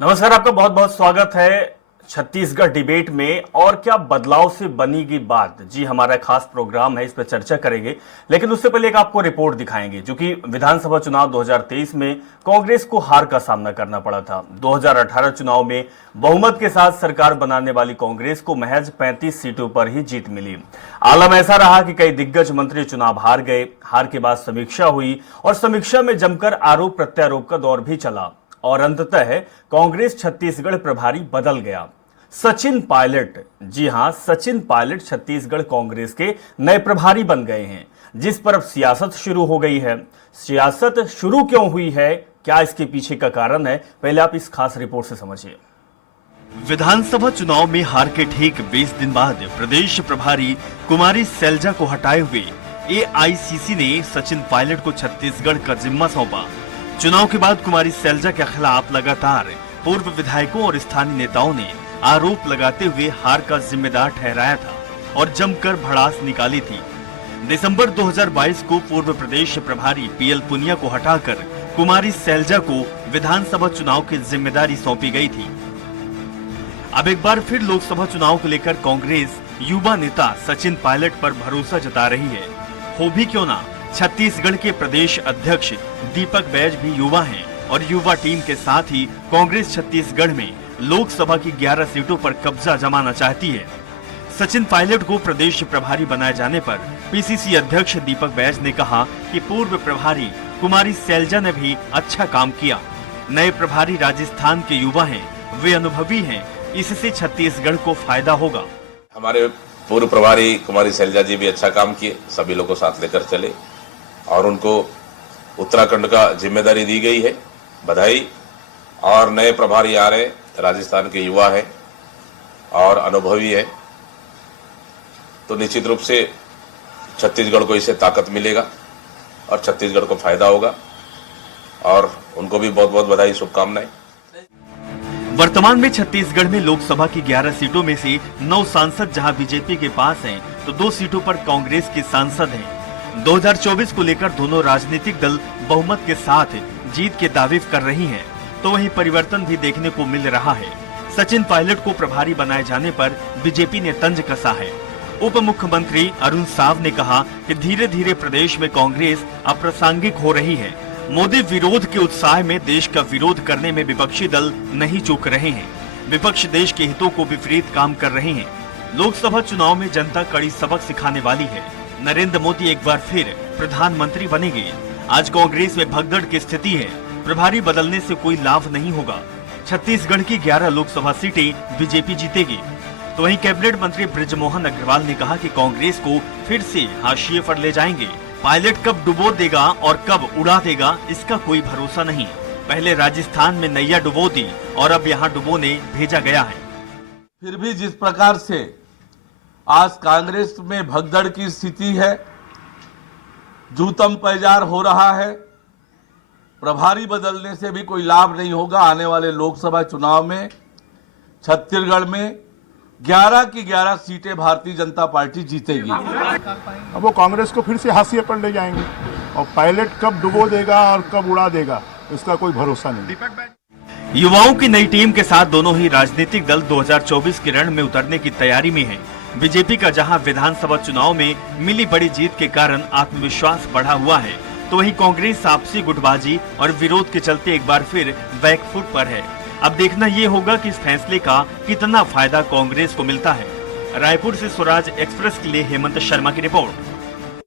नमस्कार, आपका बहुत बहुत स्वागत है छत्तीसगढ़ डिबेट में। और क्या बदलाव से बनेगी बात, जी हमारा खास प्रोग्राम है, इस पर चर्चा करेंगे। लेकिन उससे पहले एक आपको रिपोर्ट दिखाएंगे, जो कि विधानसभा चुनाव 2023 में कांग्रेस को हार का सामना करना पड़ा था। 2018 चुनाव में बहुमत के साथ सरकार बनाने वाली कांग्रेस को महज 35 सीटों पर ही जीत मिली। आलम ऐसा रहा कि कई दिग्गज मंत्री चुनाव हार गए। हार के बाद समीक्षा हुई और समीक्षा में जमकर आरोप प्रत्यारोप का दौर भी चला और अंततः कांग्रेस छत्तीसगढ़ प्रभारी बदल गया। सचिन पायलट, जी हां, सचिन पायलट छत्तीसगढ़ कांग्रेस के नए प्रभारी बन गए हैं, जिस पर अब सियासत शुरू हो गई है। सियासत शुरू क्यों हुई है, क्या इसके पीछे का कारण है, पहले आप इस खास रिपोर्ट से समझिए। विधानसभा चुनाव में हार के ठीक 20 दिन बाद प्रदेश प्रभारी कुमारी सैलजा को हटाए हुए एआईसीसी ने सचिन पायलट को छत्तीसगढ़ का जिम्मा सौंपा। चुनाव के बाद कुमारी सैलजा के खिलाफ लगातार पूर्व विधायकों और स्थानीय नेताओं ने आरोप लगाते हुए हार का जिम्मेदार ठहराया था और जमकर भड़ास निकाली थी। दिसंबर 2022 को पूर्व प्रदेश प्रभारी पीएल पुनिया को हटाकर कुमारी सैलजा को विधानसभा चुनाव की जिम्मेदारी सौंपी गई थी। अब एक बार फिर लोकसभा चुनाव को लेकर कांग्रेस युवा नेता सचिन पायलट पर भरोसा जता रही है। हो भी क्यों ना, छत्तीसगढ़ के प्रदेश अध्यक्ष दीपक बैज भी युवा हैं और युवा टीम के साथ ही कांग्रेस छत्तीसगढ़ में लोकसभा की 11 सीटों पर कब्जा जमाना चाहती है। सचिन पायलट को प्रदेश प्रभारी बनाए जाने पर पीसीसी अध्यक्ष दीपक बैज ने कहा कि पूर्व प्रभारी कुमारी सैलजा ने भी अच्छा काम किया। नए प्रभारी राजस्थान के युवा हैं, वे अनुभवी हैं, इससे छत्तीसगढ़ को फायदा होगा। हमारे पूर्व प्रभारी कुमारी सैलजा जी भी अच्छा काम किए, सभी लोगों को साथ लेकर चले और उनको उत्तराखंड का जिम्मेदारी दी गई है, बधाई। और नए प्रभारी आ रहे, राजस्थान के युवा है और अनुभवी है, तो निश्चित रूप से छत्तीसगढ़ को इससे ताकत मिलेगा और छत्तीसगढ़ को फायदा होगा और उनको भी बहुत बहुत बधाई, शुभकामनाएं। वर्तमान में छत्तीसगढ़ में लोकसभा की 11 सीटों में से 9 सांसद जहां बीजेपी के पास हैं, तो 2 सीटों पर कांग्रेस के सांसद हैं। 2024 को लेकर दोनों राजनीतिक दल बहुमत के साथ जीत के दावे कर रही हैं, तो वहीं परिवर्तन भी देखने को मिल रहा है। सचिन पायलट को प्रभारी बनाए जाने पर बीजेपी ने तंज कसा है। उप मुख्यमंत्री अरुण साव ने कहा कि धीरे धीरे प्रदेश में कांग्रेस अप्रासंगिक हो रही है। मोदी विरोध के उत्साह में देश का विरोध करने में विपक्षी दल नहीं चूक रहे हैं। विपक्ष देश के हितों को विपरीत काम कर रहे हैं। लोकसभा चुनाव में जनता कड़ी सबक सिखाने वाली है। नरेंद्र मोदी एक बार फिर प्रधानमंत्री बनेंगे। आज कांग्रेस में भगदड़ की स्थिति है। प्रभारी बदलने से कोई लाभ नहीं होगा। छत्तीसगढ़ की 11 लोकसभा सीटें बीजेपी जीतेगी। तो वहीं कैबिनेट मंत्री बृजमोहन अग्रवाल ने कहा कि कांग्रेस को फिर से हाशिए पर ले जाएंगे। पायलट कब डुबो देगा और कब उड़ा देगा, इसका कोई भरोसा नहीं। पहले राजस्थान में नैया डुबो दी और अब यहाँ डुबोने भेजा गया है। फिर भी जिस प्रकार से आज कांग्रेस में भगदड़ की स्थिति है, जूतम पैजार हो रहा है, प्रभारी बदलने से भी कोई लाभ नहीं होगा। आने वाले लोकसभा चुनाव में छत्तीसगढ़ में 11 की 11 सीटें भारतीय जनता पार्टी जीतेगी। अब वो कांग्रेस को फिर से हाशिए पर ले जाएंगे और पायलट कब डुबो देगा और कब उड़ा देगा, इसका कोई भरोसा नहीं। युवाओं की नई टीम के साथ दोनों ही राजनीतिक दल 2024 के रण में उतरने की तैयारी में हैं। बीजेपी का जहां विधानसभा चुनाव में मिली बड़ी जीत के कारण आत्मविश्वास बढ़ा हुआ है, तो वहीं कांग्रेस आपसी गुटबाजी और विरोध के चलते एक बार फिर बैकफुट पर है। अब देखना ये होगा कि इस फैसले का कितना फायदा कांग्रेस को मिलता है। रायपुर से स्वराज एक्सप्रेस के लिए हेमंत शर्मा की रिपोर्ट।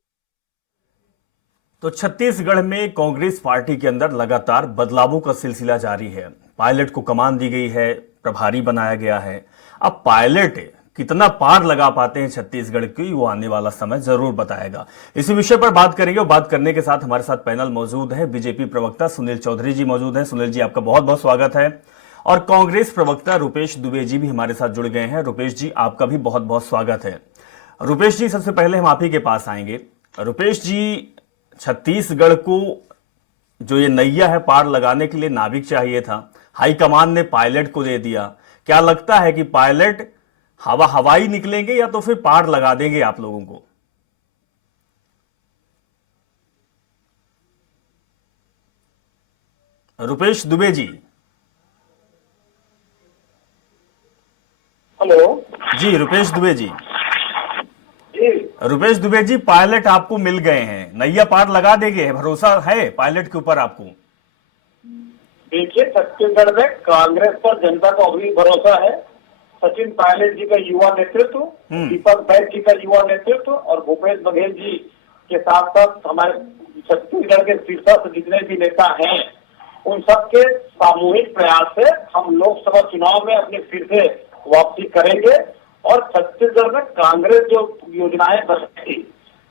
तो छत्तीसगढ़ में कांग्रेस पार्टी के अंदर लगातार बदलावों का सिलसिला जारी है। पायलट को कमान दी गई है, प्रभारी बनाया गया है। अब पायलट कितना पार लगा पाते हैं छत्तीसगढ़ की, वो आने वाला समय जरूर बताएगा। इसी विषय पर बात करेंगे और बात करने के साथ हमारे साथ पैनल मौजूद है। बीजेपी प्रवक्ता सुनील चौधरी जी मौजूद हैं। सुनील जी, आपका बहुत बहुत स्वागत है। और कांग्रेस प्रवक्ता रुपेश दुबे जी भी हमारे साथ जुड़ गए हैं। रुपेश जी, आपका भी बहुत बहुत स्वागत है। रुपेश जी, सबसे पहले हम आप ही के पास आएंगे। रुपेश जी, छत्तीसगढ़ को जो ये नैया है पार लगाने के लिए नाविक चाहिए था, हाईकमान ने पायलट को दे दिया। क्या लगता है कि पायलट हवाई निकलेंगे या तो फिर पार लगा देंगे आप लोगों को? रुपेश दुबे जी। हेलो जी रुपेश दुबे जी। जी, रुपेश दुबे जी, पायलट आपको मिल गए हैं, नैया पार लगा देंगे, भरोसा है पायलट के ऊपर आपको? देखिए छत्तीसगढ़ में कांग्रेस पर जनता को अभी भरोसा है। सचिन पायलट जी का युवा नेतृत्व, दीपक बैद जी का युवा नेतृत्व और भूपेश बघेल जी के साथ साथ हमारे छत्तीसगढ़ के शीर्षस्थ जितने भी नेता हैं, उन सबके सामूहिक प्रयास से हम लोकसभा चुनाव में अपने फिर से वापसी करेंगे और छत्तीसगढ़ में कांग्रेस जो योजनाएं बनाई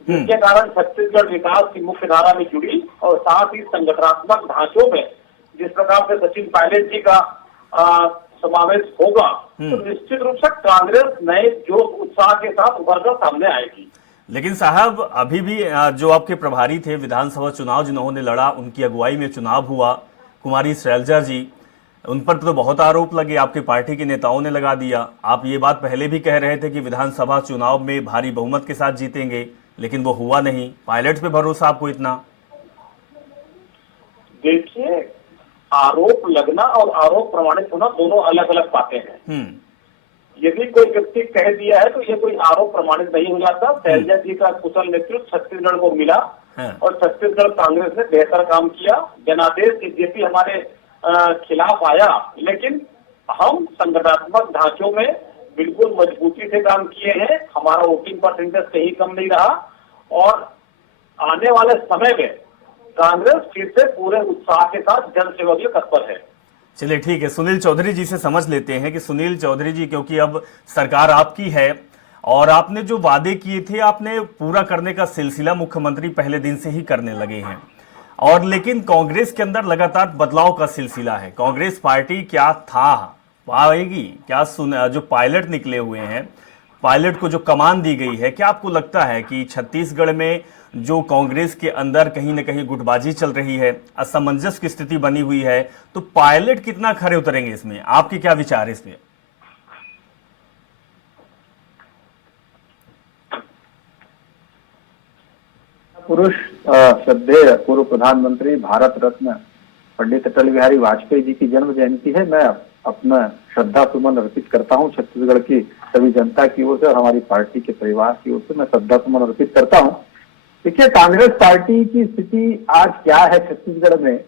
जिसके कारण छत्तीसगढ़ विकास की मुख्य धारा में जुड़ी और साथ ही संगठनात्मक ढांचों में जिस प्रकार से सचिन पायलट जी का समावेश होगा तो निश्चित रूप से कांग्रेस नए जोश उत्साह के साथ उभरकर सामने आएगी। लेकिन साहब अभी भी जो आपके प्रभारी थे विधानसभा चुनाव जिन्होंने लड़ा, उनकी अगुवाई में चुनाव हुआ, कुमारी शैलजा जी, उन पर तो बहुत आरोप लगे, आपकी पार्टी के नेताओं ने लगा दिया। आप ये बात पहले भी कह रहे थे कि विधानसभा चुनाव में भारी बहुमत के साथ जीतेंगे, लेकिन वो हुआ नहीं। पायलट पे भरोसा आपको इतना? देखिए, आरोप लगना और आरोप प्रमाणित होना दोनों अलग अलग बातें हैं। यदि कोई व्यक्ति कह दिया है तो ये कोई आरोप प्रमाणित नहीं हो जाता। शैलजा जी का कुशल नेतृत्व छत्तीसगढ़ को मिला और छत्तीसगढ़ कांग्रेस ने बेहतर काम किया। जनादेश बीजेपी हमारे खिलाफ आया, लेकिन हम संगठनात्मक ढांचों में बिल्कुल मजबूती से काम किए हैं। हमारा वोटिंग परसेंटेज कहीं कम नहीं रहा और आने वाले समय में कांग्रेस फिर से पूरे उत्साह के साथ जनसेवा के तत्पर है। चलिए ठीक है, सुनील चौधरी जी से समझ लेते हैं कि सुनील चौधरी जी, क्योंकि अब सरकार आपकी है और आपने जो वादे किए थे आपने पूरा करने का सिलसिला मुख्यमंत्री पहले दिन से ही करने लगे हैं, और लेकिन कांग्रेस के अंदर लगातार बदलाव का सिलसिला है। कांग्रेस पार्टी क्या था पाएगी क्या? जो पायलट निकले हुए हैं, पायलट को जो कमान दी गई है, क्या आपको लगता है कि छत्तीसगढ़ में जो कांग्रेस के अंदर कहीं न कहीं गुटबाजी चल रही है, असमंजस की स्थिति बनी हुई है, तो पायलट कितना खरे उतरेंगे इसमें? आपके क्या विचार है इसमें? पुरुष श्रद्धेय पूर्व प्रधानमंत्री भारत रत्न पंडित अटल बिहारी वाजपेयी जी की जन्म जयंती है। मैं अपना श्रद्धा सुमन अर्पित करता हूं छत्तीसगढ़ की सभी जनता की ओर से और हमारी पार्टी के परिवार की ओर से मैं श्रद्धा सुमन अर्पित करता हूं। देखिए, कांग्रेस पार्टी की स्थिति आज क्या है छत्तीसगढ़ में,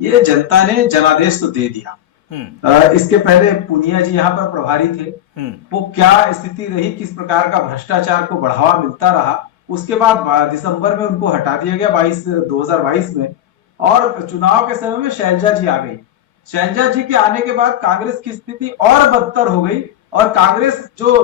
ये जनता ने जनादेश तो दे दिया। इसके पहले पूनिया जी यहाँ पर प्रभारी थे, वो क्या स्थिति रही, किस प्रकार का भ्रष्टाचार को बढ़ावा मिलता रहा। उसके बाद दिसंबर में उनको हटा दिया गया 2022 में, और चुनाव के समय में शैलजा जी आ गई। शैलजा जी के आने के बाद कांग्रेस की स्थिति और बदतर हो गई और कांग्रेस जो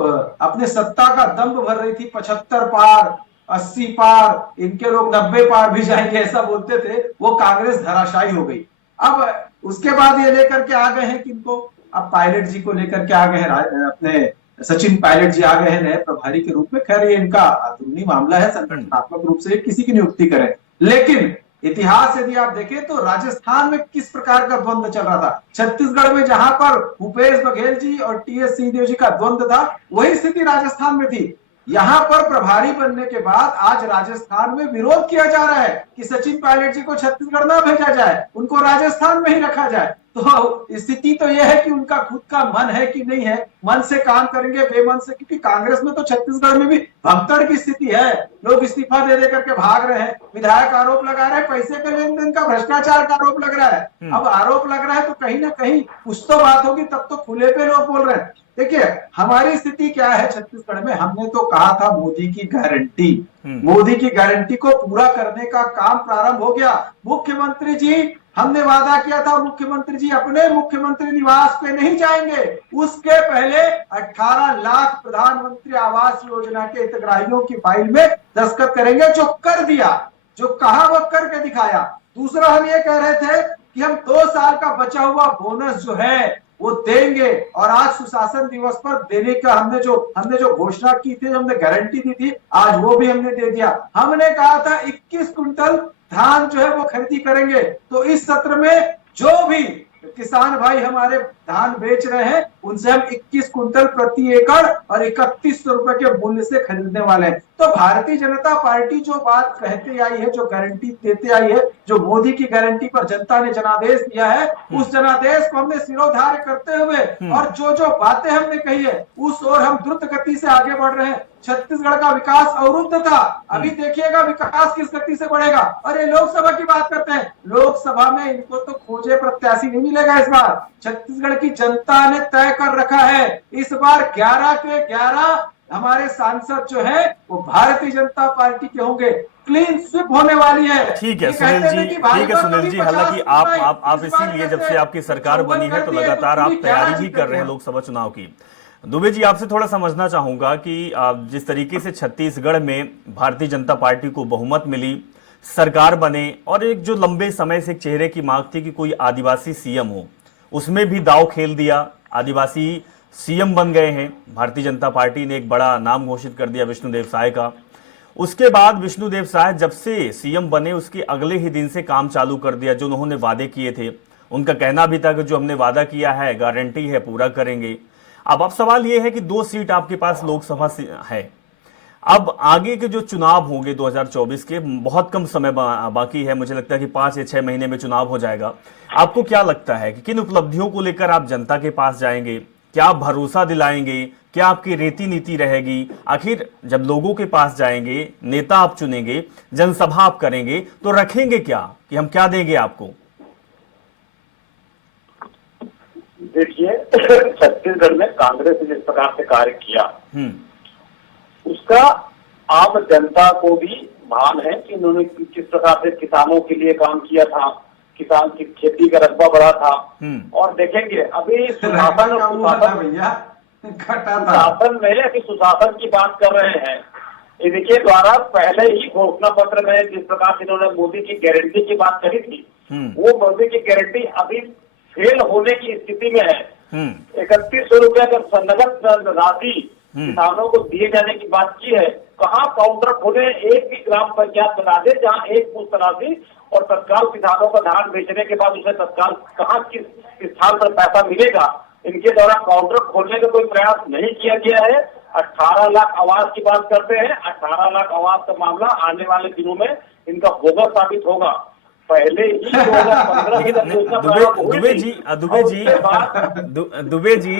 अपने सत्ता का दंभ भर रही थी, 75 पार 80 पार, इनके लोग 90 पार भी जाएंगे ऐसा बोलते थे, वो कांग्रेस धराशायी हो गई। अब उसके बाद ये लेकर के आ गए हैं किनको, अब पायलट जी को लेकर के आ गए हैं, अपने सचिन पायलट जी आ गए हैं नए प्रभारी के रूप में। खैर ये इनका अंदरूनी मामला है, संगठनात्मक रूप से किसी की नियुक्ति करें। लेकिन इतिहास यदि आप देखें तो राजस्थान में किस प्रकार का द्वंद्व चल रहा था, छत्तीसगढ़ में जहां पर भूपेश बघेल जी और टीएस सिंहदेव जी का द्वंद्व था, वही स्थिति राजस्थान में थी। यहां पर प्रभारी बनने के बाद आज राजस्थान में विरोध किया जा रहा है कि सचिन पायलट जी को छत्तीसगढ़ ना भेजा जाए, उनको राजस्थान में ही रखा जाए। तो स्थिति तो यह है कि उनका खुद का मन है कि नहीं है, मन से काम करेंगे बेमन से, क्योंकि कांग्रेस में तो छत्तीसगढ़ में भी भगदड़ की स्थिति है। लोग इस्तीफा दे दे करके भाग रहे हैं, विधायक आरोप लगा रहे हैं, पैसे के लेन देन का, भ्रष्टाचार का आरोप लग रहा है। अब आरोप लग रहा है तो कहीं ना कहीं कुछ तो बात होगी, तब तो खुले पे लोग बोल रहे हैं। देखिए हमारी स्थिति क्या है छत्तीसगढ़ में, हमने तो कहा था मोदी की गारंटी, मोदी की गारंटी को पूरा करने का काम प्रारंभ हो गया। मुख्यमंत्री जी, हमने वादा किया था मुख्यमंत्री जी अपने मुख्यमंत्री निवास पे नहीं जाएंगे, उसके पहले 18 लाख प्रधानमंत्री आवास योजना के हितग्राहियों की फाइल में दस्तखत करेंगे, जो कर दिया, जो कहा वो करके दिखाया। दूसरा हम ये कह रहे थे कि हम 2 साल का बचा हुआ बोनस जो है वो देंगे, और आज सुशासन दिवस पर देने का हमने जो घोषणा की थी, हमने गारंटी दी थी, आज वो भी हमने दे दिया। हमने कहा था 21 कुंटल धान जो है वो खरीदी करेंगे। तो इस सत्र में जो भी किसान भाई हमारे धान बेच रहे हैं, उनसे हम 21 कुंटल प्रति एकड़ और 3100 रुपए के मूल्य से खरीदने वाले हैं। तो भारतीय जनता पार्टी जो बात कहते आई है, जो गारंटी देते आई है, जो मोदी की गारंटी पर जनता ने जनादेश दिया है, उस जनादेश को हमने सिरोधार्य करते हुए और जो जो बातें हमने कही है उस ओर हम द्रुत गति से आगे बढ़ रहे हैं। छत्तीसगढ़ का विकास अवरुद्ध था, अभी देखिएगा विकास किस गति से बढ़ेगा। और ये लोकसभा की बात करते हैं, लोकसभा में इनको तो खोजे प्रत्याशी नहीं मिलेगा इस बार। छत्तीसगढ़ की जनता ने तय कर रखा है, इस बार 11 के 11 हमारे सांसद जो है वो भारतीय जनता पार्टी के होंगे। क्लीन स्वीप होने वाली है। ठीक है सुनील जी, ठीक है सुनील जी। हालांकि आप इसीलिए जब से आपकी सरकार बनी है तो लगातार आप तैयारी भी कर रहे हैं लोकसभा चुनाव की। दुबे जी, आपसे थोड़ा समझना चाहूंगा कि जिस तरीके से छत्तीसगढ़ में भारतीय जनता पार्टी को बहुमत मिली, सरकार बने और एक जो लंबे समय से एक चेहरे की मांग थी कि कोई आदिवासी सीएम हो, उसमें भी दांव खेल दिया, आदिवासी सीएम बन गए हैं। भारतीय जनता पार्टी ने एक बड़ा नाम घोषित कर दिया विष्णुदेव साय का। उसके बाद विष्णुदेव साय जब से सीएम बने उसके अगले ही दिन से काम चालू कर दिया। जो उन्होंने वादे किए थे, उनका कहना भी था कि जो हमने वादा किया है गारंटी है, पूरा करेंगे। अब सवाल यह है कि 2 सीट आपके पास लोकसभा से है। अब आगे के जो चुनाव होंगे 2024 के, बहुत कम समय बाकी है, मुझे लगता है कि 5 या 6 महीने में चुनाव हो जाएगा। आपको क्या लगता है कि किन उपलब्धियों को लेकर आप जनता के पास जाएंगे? क्या भरोसा दिलाएंगे? क्या आपकी रीति नीति रहेगी? आखिर जब लोगों के पास जाएंगे, नेता आप चुनेंगे, जनसभा आप करेंगे, तो रखेंगे क्या कि हम क्या देंगे आपको? देखिए, छत्तीसगढ़ में कांग्रेस ने जिस प्रकार से कार्य किया उसका आम जनता को भी भान है कि उन्होंने किस प्रकार से किसानों के लिए काम किया था, किसान की खेती का रकबा बढ़ा था। और देखेंगे अभी सुशासन में अभी सुशासन की बात कर रहे हैं। ये देखिए, द्वारा पहले ही घोषणा पत्र में जिस प्रकार से इन्होंने मोदी की गारंटी की बात करी थी, वो मोदी की गारंटी अभी फेल होने की स्थिति में है। 3100 रुपया का नगद राशि किसानों को दिए जाने की बात की है। कहाँ काउंटर खोले, एक भी ग्राम पंचायत बना दे जहाँ एक पुष्ट राशि और तत्काल किसानों का धान बेचने के बाद उसे तत्काल कहाँ किस स्थान पर पैसा मिलेगा, इनके द्वारा काउंटर खोलने का कोई प्रयास नहीं किया गया है। 18 लाख आवास की बात करते हैं। 18 लाख आवास का मामला आने वाले दिनों में इनका बोगस साबित होगा। पहले ही 2015 दुबे जी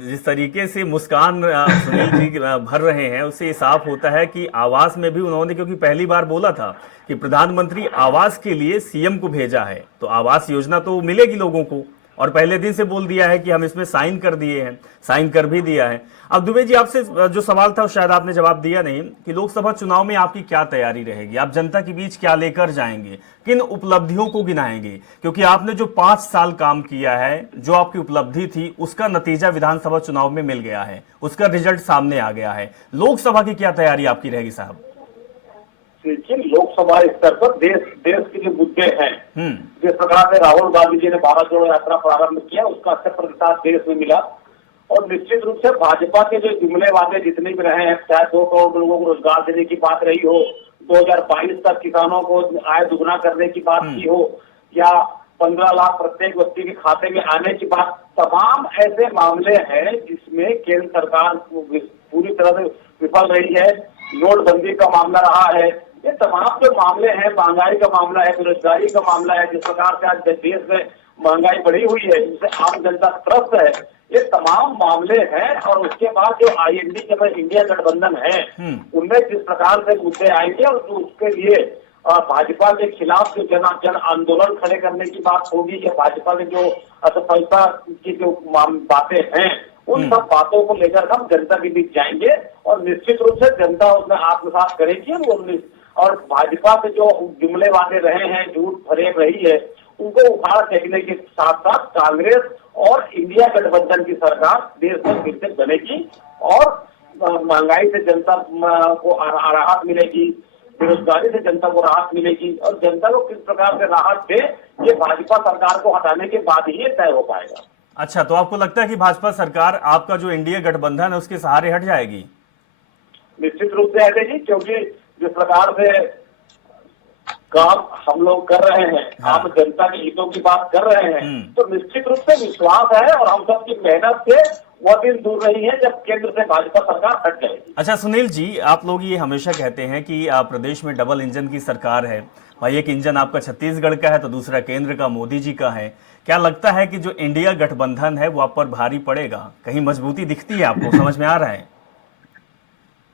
जिस तरीके से मुस्कान सुनील जी भर रहे हैं, उससे साफ होता है कि आवास में भी उन्होंने, क्योंकि पहली बार बोला था कि प्रधानमंत्री आवास के लिए सीएम को भेजा है, तो आवास योजना तो मिलेगी लोगों को, और पहले दिन से बोल दिया है कि हम इसमें साइन कर दिए हैं, साइन कर भी दिया है। अब दुबे जी, आपसे जो सवाल था शायद आपने जवाब दिया नहीं कि लोकसभा चुनाव में आपकी क्या तैयारी रहेगी, आप जनता के बीच क्या लेकर जाएंगे, किन उपलब्धियों को गिनाएंगे? क्योंकि आपने जो 5 साल काम किया है, जो आपकी उपलब्धि थी, उसका नतीजा विधानसभा चुनाव में मिल गया है, उसका रिजल्ट सामने आ गया है। लोकसभा की क्या तैयारी आपकी रहेगी साहब? देखिए, लोकसभा स्तर पर देश के जो मुद्दे हैं, जिस प्रकार से राहुल गांधी जी ने भारत जोड़ो यात्रा प्रारंभ किया, उसका अच्छा प्रतिसाद देश में मिला। और निश्चित रूप से भाजपा के जो जुमले वादे जितने भी रहे हैं, चाहे 2 करोड़ लोगों को रोजगार देने की बात रही हो, 2022 तक किसानों को आय दुगना करने की बात की हो, या 15 लाख प्रत्येक व्यक्ति के खाते में आने की बात, तमाम ऐसे मामले हैं जिसमें केंद्र सरकार पूरी तरह से विफल रही है। नोटबंदी का मामला रहा है, ये तमाम जो मामले हैं, महंगाई का मामला है, बेरोजगारी का मामला है, जिस प्रकार से आज देश में महंगाई बढ़ी हुई है जिससे आम जनता त्रस्त है, ये तमाम मामले हैं। और उसके बाद जो IND के इंडिया गठबंधन है, उनमें जिस प्रकार से मुद्दे आएंगे और उसके लिए भाजपा के खिलाफ जो जन आंदोलन खड़े करने की बात होगी, या भाजपा में जो असफलता की जो बातें हैं, उन सब बातों को लेकर हम जनता के बीच जाएंगे और निश्चित रूप से जनता उसमें आत्मसात करेगी। और भाजपा से जो जुमले वादे रहे हैं, झूठ फरेब रही है, उनको उखाड़ फेंकने के साथ साथ कांग्रेस और इंडिया गठबंधन की सरकार देश में फिर से बनेगी और महंगाई से जनता को राहत मिलेगी, बेरोजगारी से जनता को राहत मिलेगी। और जनता को किस प्रकार से राहत दे, ये भाजपा सरकार को हटाने के बाद ही तय हो पाएगा। अच्छा, तो आपको लगता है कि भाजपा सरकार आपका जो इंडिया गठबंधन है उसके सहारे हट जाएगी? निश्चित रूप से हटेगी, क्योंकि जिस प्रकार से काम हम लोग कर रहे हैं, आम जनता के हितों की बात कर रहे हैं, तो निश्चित रूप से विश्वास है और हम सबकी मेहनत से वो दिन दूर नहीं है जब केंद्र से भाजपा सरकार हट जाएगी। अच्छा सुनील जी, आप लोग ये हमेशा कहते हैं कि प्रदेश में डबल इंजन की सरकार है, भाई एक इंजन आपका छत्तीसगढ़ का है तो दूसरा केंद्र का मोदी जी का है। क्या लगता है कि जो इंडिया गठबंधन है वो आप पर भारी पड़ेगा? कहीं मजबूती दिखती है आपको, समझ में आ रहा है?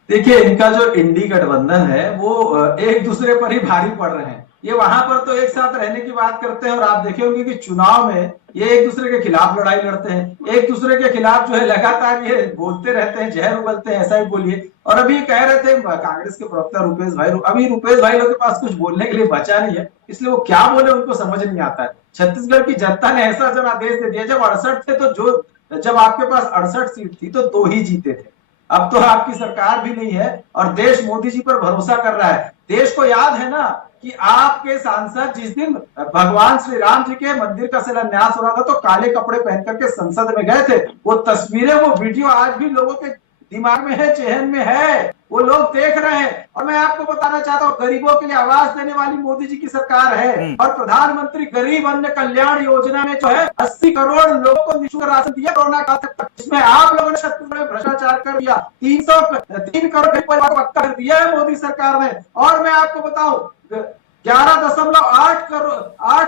देखिए, इनका जो इंडी गठबंधन है वो एक दूसरे पर ही भारी पड़ रहे हैं। ये वहां पर तो एक साथ रहने की बात करते हैं और आप देखे होंगे कि चुनाव में ये एक दूसरे के खिलाफ लड़ाई लड़ते हैं, एक दूसरे के खिलाफ जो है लगातार ये बोलते रहते हैं, जहर उगलते हैं, ऐसा ही बोलिए। और अभी कह रहे थे कांग्रेस के प्रवक्ता रुपेश भाई, अभी रुपेश भाई लोग के पास कुछ बोलने के लिए बचा नहीं है, इसलिए वो क्या बोले उनको समझ नहीं आता है। छत्तीसगढ़ की जनता ने ऐसा जनादेश दे दिया, जब 68 थे तो जब आपके पास 68 सीट थी तो 2 ही जीते थे। अब तो आपकी सरकार भी नहीं है और देश मोदी जी पर भरोसा कर रहा है। देश को याद है ना कि आपके सांसद जिस दिन भगवान श्री राम जी के मंदिर का शिलान्यास हो रहा था तो काले कपड़े पहन करके संसद में गए थे। वो तस्वीरें, वो वीडियो आज भी लोगों के दिमाग में है, चेहन में है, वो लोग देख रहे हैं। और मैं आपको बताना चाहता हूँ, गरीबों के लिए आवाज देने वाली मोदी जी की सरकार है और प्रधानमंत्री गरीब अन्न कल्याण योजना में जो है 80 करोड़ लोगों को निःशुल्क राशन दिया कोरोना काल। इसमें आप लोगों ने छत्तीसगढ़ में भ्रष्टाचार कर दिया, 3 करोड़ परिवार को पक्का कर दिया है मोदी सरकार ने। और मैं आपको बताऊं, 11.8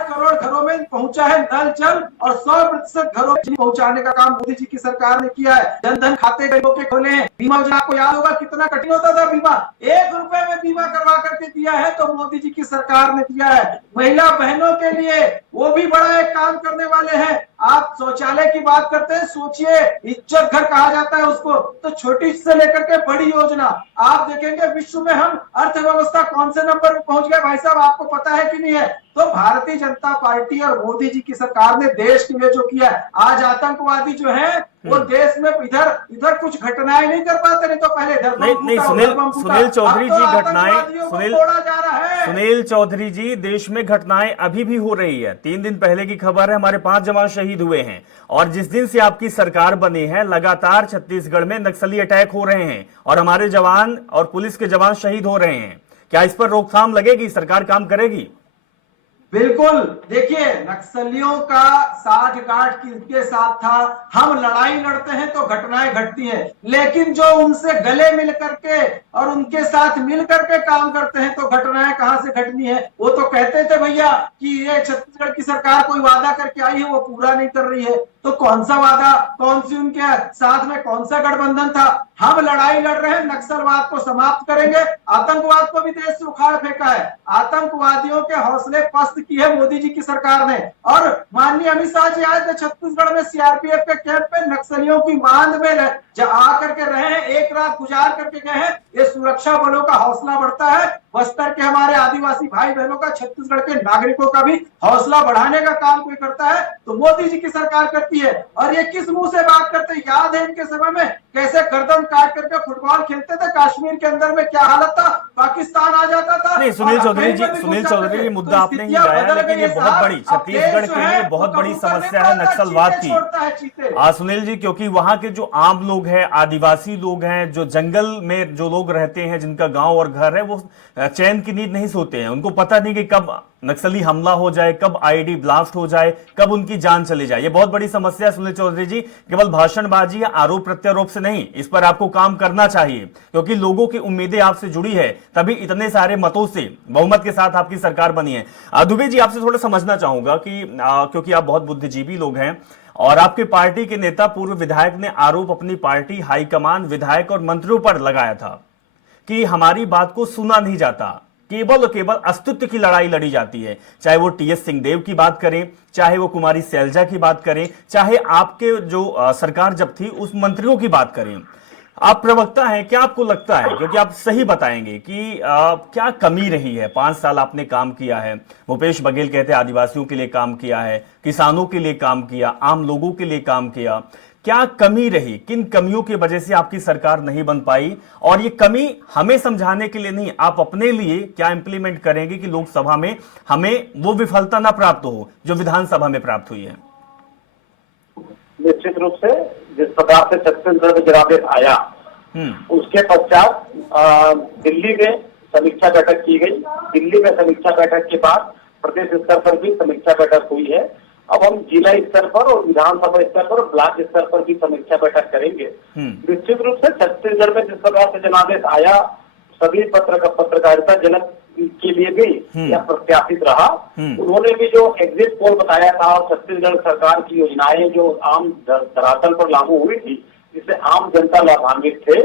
करोड़ घरों में पहुंचा है नल जल और 100% घरों में पहुंचाने का काम मोदी जी की सरकार ने किया है। जनधन खाते गरीबों के खोले हैं। बीमा योजना, आपको याद होगा कितना कठिन होता था बीमा, 1 रुपए में बीमा करवा करके दिया है तो मोदी जी की सरकार ने दिया है। महिला बहनों के लिए वो भी बड़ा एक काम करने वाले हैं। आप शौचालय की बात करते हैं, सोचिए इज्जत घर कहा जाता है उसको, तो छोटी से लेकर के बड़ी योजना आप देखेंगे। विश्व में हम अर्थव्यवस्था कौन से नंबर पर पहुंच गए भाई साहब, आपको पता है कि नहीं है? तो भारतीय जनता पार्टी और मोदी जी की सरकार ने देश के लिए जो किया है, आज आतंकवादी जो है वो देश में इधर कुछ घटनाएं नहीं कर पाते, नहीं तो पहले इधर नहीं सुनील चौधरी जी, घटनाएं सुनील चौधरी जी, देश में घटनाएं अभी भी हो रही है। 3 दिन पहले की खबर है, हमारे 5 जवान शहीद हुए हैं और जिस दिन से आपकी सरकार बनी है लगातार छत्तीसगढ़ में नक्सली अटैक हो रहे हैं और हमारे जवान और पुलिस के जवान शहीद हो रहे हैं। क्या इस पर रोकथाम लगेगी? सरकार काम करेगी? बिल्कुल। देखिए, नक्सलियों का साठगांठ किसके साथ था? हम लड़ाई लड़ते हैं तो घटनाएं घटती हैं, लेकिन जो उनसे गले मिल करके और उनके साथ मिल करके काम करते हैं तो घटनाएं कहां से घटनी है? वो तो कहते थे भैया कि ये छत्तीसगढ़ की सरकार कोई वादा करके आई है वो पूरा नहीं कर रही है। तो कौन सा वादा, कौन सी उनके साथ में कौन सा गठबंधन था? हम लड़ाई लड़ रहे हैं, नक्सलवाद को समाप्त करेंगे, आतंकवाद को भी देश से उखाड़ फेंका है, आतंकवादियों के हौसले पस्त की है मोदी जी की सरकार ने। और माननीय अमित शाह जी आए थे छत्तीसगढ़ में सीआरपीएफ के कैंप पे, नक्सलियों की मांद में आकर के रहे हैं, एक रात गुजार करके गए हैं। ये सुरक्षा बलों का हौसला बढ़ता है, बस्तर के हमारे आदिवासी भाई बहनों का, छत्तीसगढ़ के नागरिकों का भी हौसला बढ़ाने का काम कोई करता है तो मोदी जी की सरकार करती है। और ये किस मुंह से बात करते हैं? याद है इनके समय में कैसे गर्दन काट करके फुटबॉल खेलते थे, कश्मीर के अंदर में क्या हालत था, पाकिस्तान आ जाता था। नहीं सुनील चौधरी जी, मुद्दा आपने ही उठाया, लेकिन ये बहुत बड़ी छत्तीसगढ़ के लिए बहुत बड़ी समस्या है नक्सलवाद की। सुनील जी, क्योंकि वहां के जो आम लोग हैं, आदिवासी लोग हैं, जो जंगल में जो लोग रहते हैं, जिनका गांव और घर है, वो चैन की नींद नहीं सोते हैं। उनको पता नहीं कि कब नक्सली हमला हो जाए, कब आईडी ब्लास्ट हो जाए, कब उनकी जान चली जाए। ये बहुत बड़ी समस्या है सुनील चौधरी जी। केवल भाषणबाजी या आरोप प्रत्यारोप से नहीं, इस पर आपको काम करना चाहिए, क्योंकि लोगों की उम्मीदें आपसे जुड़ी है, तभी इतने सारे मतों से बहुमत के साथ आपकी सरकार बनी है। दुबे जी, आपसे थोड़ा समझना चाहूंगा कि क्योंकि आप बहुत बुद्धिजीवी लोग हैं और आपके पार्टी के नेता पूर्व विधायक ने आरोप अपनी पार्टी हाईकमान, विधायक और मंत्रियों पर लगाया था कि हमारी बात को सुना नहीं जाता, केवल और केवल अस्तित्व की लड़ाई लड़ी जाती है। चाहे वो टीएस सिंहदेव की बात करें, चाहे वो कुमारी सैलजा की बात करें, चाहे आपके जो सरकार जब थी उस मंत्रियों की बात करें। आप प्रवक्ता हैं, क्या आपको लगता है, क्योंकि आप सही बताएंगे कि क्या कमी रही है? 5 साल आपने काम किया है, भूपेश बघेल कहते हैं आदिवासियों के लिए काम किया है, किसानों के लिए काम किया, आम लोगों के लिए काम किया। क्या कमी रही? किन कमियों की वजह से आपकी सरकार नहीं बन पाई? और ये कमी हमें समझाने के लिए नहीं, आप अपने लिए क्या इंप्लीमेंट करेंगे कि लोकसभा में हमें वो विफलता ना प्राप्त हो जो विधानसभा में प्राप्त हुई है? निश्चित रूप से जिस प्रकार से छत्तीसगढ़ में जनादेश आया, उसके पश्चात दिल्ली में समीक्षा बैठक की गई। दिल्ली में समीक्षा बैठक के बाद प्रदेश स्तर पर भी समीक्षा बैठक हुई है। अब हम जिला स्तर पर और विधानसभा स्तर पर और ब्लॉक स्तर पर भी समीक्षा बैठक करेंगे। निश्चित रूप से छत्तीसगढ़ में जिस प्रकार से जनादेश आया, सभी पत्रकारिता जनक के लिए भी यह प्रत्याशित रहा। उन्होंने भी जो एग्जिट पोल बताया था और छत्तीसगढ़ सरकार की योजनाएं जो आम धरातल पर लागू हुई थी, जिससे आम जनता लाभान्वित थे।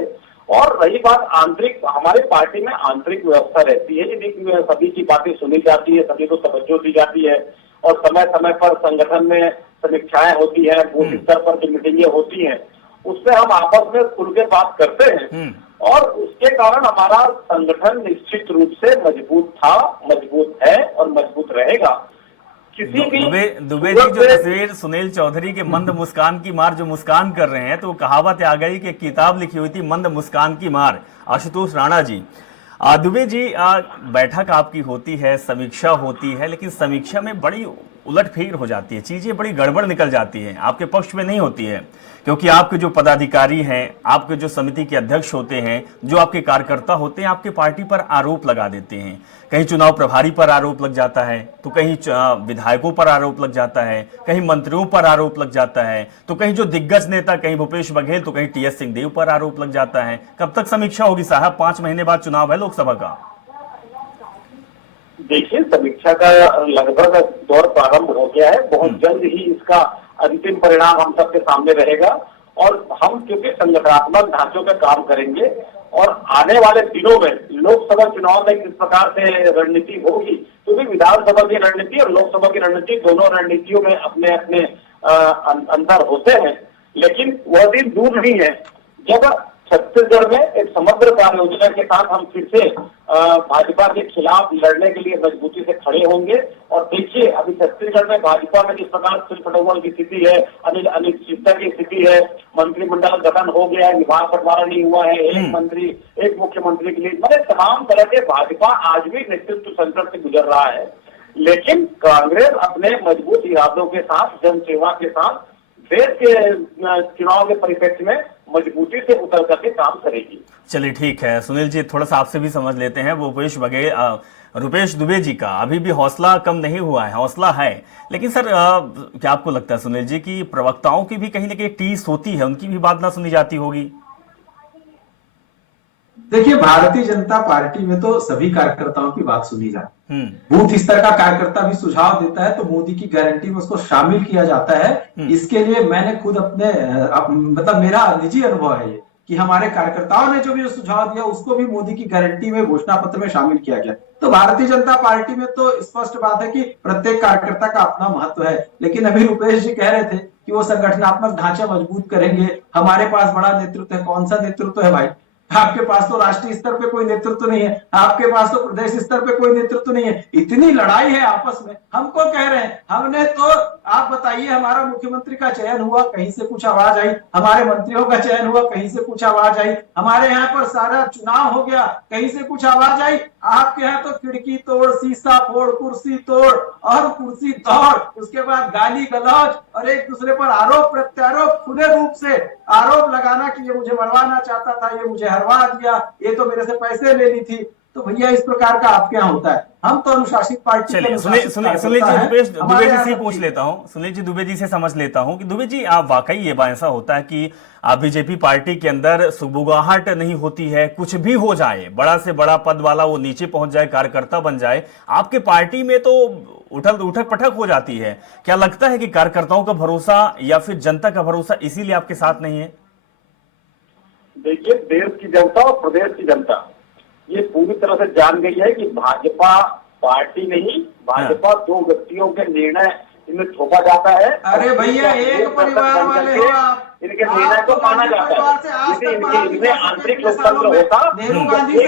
और रही बात आंतरिक, हमारे पार्टी में आंतरिक व्यवस्था रहती है, यदि सभी की बातें सुनी जाती है, सभी को तवज्जो दी जाती है और समय समय पर संगठन में समीक्षाएं होती है, बूथ स्तर पर की मीटिंगें होती हैं, उसमें हम आपस में खुल के बात करते हैं और उसके कारण हमारा संगठन निश्चित रूप से मजबूत था, मजबूत है और मजबूत रहेगा। किसी भी दुबे जी जो तस्वीर सुनील चौधरी के मंद मुस्कान की मार जो मुस्कान कर रहे हैं, तो कहावत आ गई कि किताब लिखी हुई थी मंद मुस्कान की मार, आशुतोष राणा जी। दुबे जी, बैठक आपकी होती है, समीक्षा होती है, लेकिन समीक्षा में बड़ी उलटफेर हो जाती है, चीजें बड़ी गड़बड़ निकल जाती हैं, आपके पक्ष में नहीं होती है, क्योंकि आपके जो पदाधिकारी हैं, आपके जो समिति के अध्यक्ष होते हैं, जो आपके कार्यकर्ता होते हैं, आपके पार्टी पर आरोप लगा देते हैं। कहीं चुनाव प्रभारी पर आरोप लग जाता है, तो कहीं विधायकों पर आरोप लग जाता है, कहीं मंत्रियों पर आरोप लग जाता है, तो कहीं जो दिग्गज नेता, कहीं भूपेश बघेल, तो कहीं टीएस सिंहदेव पर आरोप लग जाता है। कब तक समीक्षा होगी साहब? 5 महीने बाद चुनाव है लोकसभा का। देखिए, समीक्षा का लगभग दौर प्रारंभ हो गया है। बहुत जल्द ही इसका अंतिम परिणाम हम सबके सामने रहेगा और हम क्योंकि संगठनात्मक ढांचों पे काम करेंगे और आने वाले दिनों में लोकसभा चुनाव में किस प्रकार से रणनीति होगी, क्योंकि विधानसभा की रणनीति और लोकसभा की रणनीति, दोनों रणनीतियों में अपने अपने अंतर होते हैं, लेकिन वह दिन दूर नहीं है जब छत्तीसगढ़ में एक समग्र कार्य योजना के साथ हम फिर से भाजपा के खिलाफ लड़ने के लिए मजबूती से खड़े होंगे। और देखिए, अभी छत्तीसगढ़ में भाजपा में जिस प्रकार सिलफटोल की स्थिति है, अनिश्चितता की स्थिति है, मंत्रिमंडल गठन हो गया है, विभाग बंटवारा नहीं हुआ है, एक मंत्री एक मुख्यमंत्री के लिए, मतलब तमाम तरह के भाजपा आज भी नेतृत्व संकट से गुजर रहा है। लेकिन कांग्रेस अपने मजबूत इरादों के साथ, जनसेवा के साथ, देश के चुनाव के परिप्रेक्ष्य में मजबूती से उतर करके काम करेगी। चलिए ठीक है सुनील जी, थोड़ा सा आपसे भी समझ लेते हैं। वो भूपेश बघेल, रुपेश दुबे जी का अभी भी हौसला कम नहीं हुआ है, हौसला है, लेकिन सर क्या आपको लगता है सुनील जी कि प्रवक्ताओं की भी कहीं ना कहीं टीस होती है, उनकी भी बात ना सुनी जाती होगी? देखिए, भारतीय जनता पार्टी में तो सभी कार्यकर्ताओं की बात सुनी जाती है। बूथ स्तर का कार्यकर्ता भी सुझाव देता है तो मोदी की गारंटी में उसको शामिल किया जाता है। इसके लिए मैंने खुद मतलब मेरा निजी अनुभव है ये कि हमारे कार्यकर्ताओं ने जो भी सुझाव दिया उसको भी मोदी की गारंटी में घोषणा पत्र में शामिल किया गया। तो भारतीय जनता पार्टी में तो स्पष्ट बात है कि प्रत्येक कार्यकर्ता का अपना महत्व है। लेकिन अभी रुपेश जी कह रहे थे कि वो संगठनात्मक ढांचा मजबूत करेंगे, हमारे पास बड़ा नेतृत्व है। कौन सा नेतृत्व है भाई? आपके पास तो राष्ट्रीय स्तर पे कोई नेतृत्व नहीं है, आपके पास तो प्रदेश स्तर पे कोई नेतृत्व नहीं है। इतनी लड़ाई है आपस में, हमको कह रहे हैं, हमने तो आप बताइए, हमारा मुख्यमंत्री का चयन हुआ, कहीं से कुछ आवाज आई, हमारे मंत्रियों का चयन हुआ, कहीं से कुछ आवाज आई, हमारे यहाँ पर सारा चुनाव हो गया, कहीं से कुछ आवाज आई। आपके यहाँ तो खिड़की तोड़, शीशा फोड़, कुर्सी तोड़ और कुर्सी तोड़, उसके बाद गाली गलौज और एक दूसरे पर आरोप प्रत्यारोप, खुले रूप से आरोप लगाना कि ये मुझे मरवाना चाहता था, ये मुझे हरवा दिया, ये तो मेरे से पैसे लेनी थी। तो भैया इस प्रकार का आपके यहाँ होता है? हम तो अनुशासित पार्टी। चलिए सुनील जी, दुबे जी से पूछ लेता हूँ, सुनील जी दुबे जी से समझ लेता हूँ कि दुबे जी आप वाकई ये ऐसा होता है कि बीजेपी पार्टी के अंदर सुगबुगाहट नहीं होती है, कुछ भी हो जाए, बड़ा से बड़ा पद वाला वो नीचे पहुंच जाए, कार्यकर्ता बन जाए, आपके पार्टी में तो उठक पटक हो जाती है। क्या लगता है कि कार्यकर्ताओं का भरोसा या फिर जनता का भरोसा इसीलिए आपके साथ नहीं है? देखिए, देश की जनता और प्रदेश की जनता ये पूरी तरह से जान गई है कि भाजपा पार्टी नहीं, भाजपा दो व्यक्तियों के निर्णय इनमें थोपा जाता है। अरे भैया, एक परिवार वाले हो आप, इनके निर्णय को माना जाता है। इनमें आंतरिक लोकतंत्र होता, नेहरू गांधी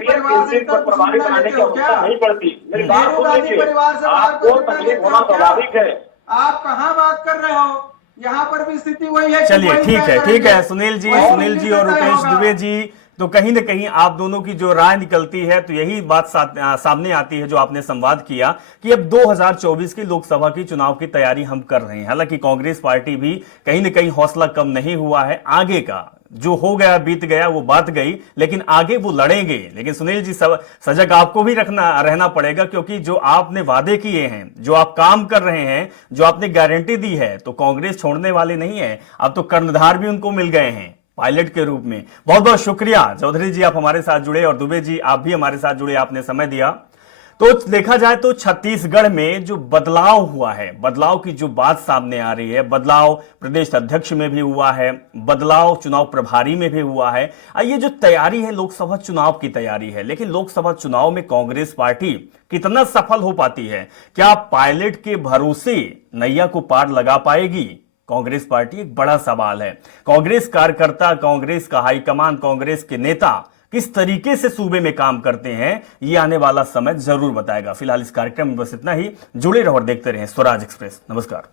परिवार से प्रभारी बनाने की आवश्यकता नहीं पड़ती। मेरी बात सुन लीजिए, आपको तकलीफ होना स्वाभाविक है। आप कहाँ बात कर रहे हो? यहाँ पर भी स्थिति वही है। चलिए ठीक है सुनील जी और रुपेश दुबे जी, तो कहीं ना कहीं आप दोनों की जो राय निकलती है तो यही बात सामने आती है जो आपने संवाद किया कि अब 2024 की लोकसभा की चुनाव की तैयारी हम कर रहे हैं। हालांकि कांग्रेस पार्टी भी कहीं ना कहीं हौसला कम नहीं हुआ है, आगे का जो हो गया बीत गया वो बात गई, लेकिन आगे वो लड़ेंगे। लेकिन सुनील जी सजग आपको भी रहना पड़ेगा, क्योंकि जो आपने वादे किए हैं, जो आप काम कर रहे हैं, जो आपने गारंटी दी है, तो कांग्रेस छोड़ने वाले नहीं है। अब तो कर्णधार भी उनको मिल गए हैं पायलट के रूप में। बहुत बहुत शुक्रिया चौधरी जी, आप हमारे साथ जुड़े, और दुबे जी आप भी हमारे साथ जुड़े, आपने समय दिया। तो देखा जाए तो छत्तीसगढ़ में जो बदलाव हुआ है, बदलाव की जो बात सामने आ रही है, बदलाव प्रदेश अध्यक्ष में भी हुआ है, बदलाव चुनाव प्रभारी में भी हुआ है। ये जो तैयारी है लोकसभा चुनाव की तैयारी है, लेकिन लोकसभा चुनाव में कांग्रेस पार्टी कितना सफल हो पाती है? क्या पायलट के भरोसे नैया को पार लगा पाएगी कांग्रेस पार्टी? एक बड़ा सवाल है। कांग्रेस कार्यकर्ता, कांग्रेस का हाईकमान, कांग्रेस के नेता किस तरीके से सूबे में काम करते हैं, ये आने वाला समय जरूर बताएगा। फिलहाल इस कार्यक्रम में बस इतना ही। जुड़े रहो और देखते रहें स्वराज एक्सप्रेस। नमस्कार।